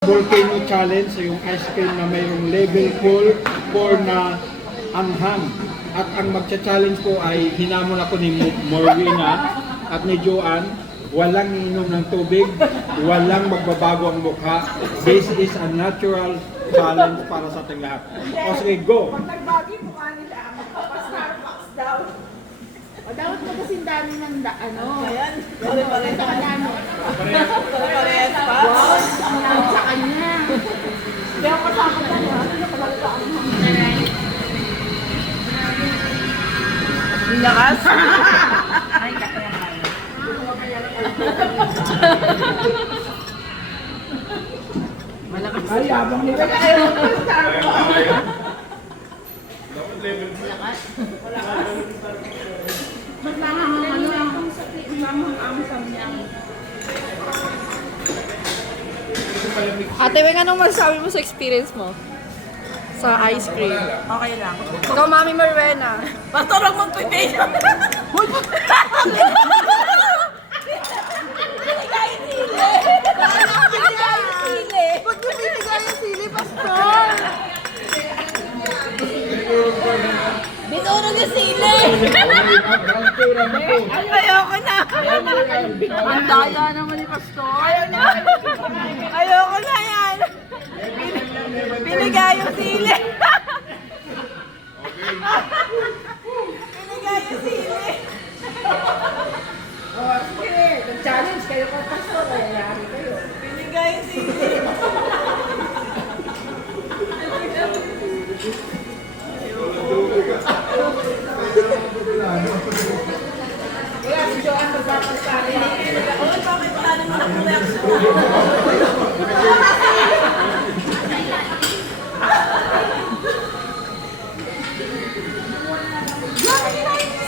Volcano Challenge, yung ice cream na mayroong level 4 na anghang. At ang magcha-challenge ko ay hinamon ako ni Morwina at ni Joanne. Walang inom ng tubig, walang magbabago ang mukha. This is a natural challenge para sa ating lahat. O sige, go! Pag nagbagi mukha nila, magpapa-Starbucks daw. O dapat mo kasing dami ng ano. Ayan, pare-pares pa. Pare-pares pa. Wow, ang lawak sa kanya. Hindi ako kasama pa niya. Nakabalita ang lakas. Ay, kaya. Malakas. Ay, abang nila kayo ng Starbucks. Ba't nangangang ang niya? Ate Weng, anong masasabi mo sa experience mo? Sa ice cream? Okay lang. Ikaw, Mami Morwena. Basta lang mag-pipation. Pag nabibigay yung sili, pastor! Bituro na sili! Ayoko na! Ang daya naman ni pastor. Ayoko na yan! Binigay yung sili! Binigay yung sili! Sige, nag-challenge kayo kung pastor, nangyayari kayo. Binigay yung sili! Kaya si Joanne magpapasari. Bakit wala naman akong reaction?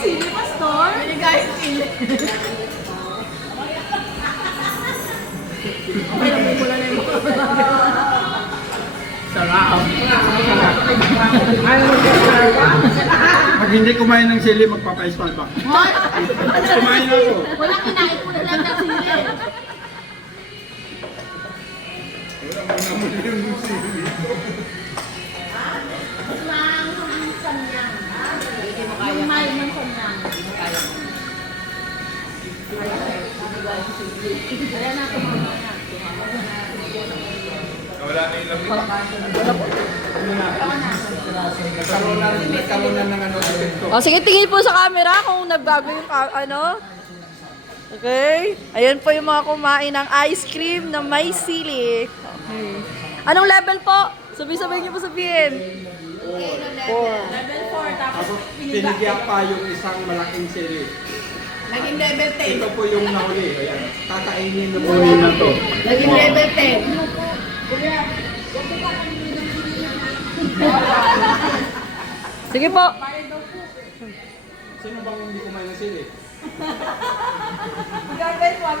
Sili, pastor? Binigay yung sili! Pag hindi kumain ng sili, magpapa-Starbucks. Kumain ako. Wala kinain ko na lang ng sili. Mas maanghang ang sanyang. Yung mahal ng sanyang. Kaya na tumama na. Nagkaroon na ng ano, epekto. O, sige, tingin po sa camera kung nagbago yung ano. Okay? Ayan po yung mga kumain ng ice cream na may sili. Okay. Anong level po? Sabay-sabay niyo po sabihin. Level 4, tapos Pinigyan pa yung isang malaking sili. naging level 10. Ito po yung nahuli. Ayan. Kakainin na muli na to. Naging level 10. Sige po. Sino bang hindi kumain ng sili? Level 1.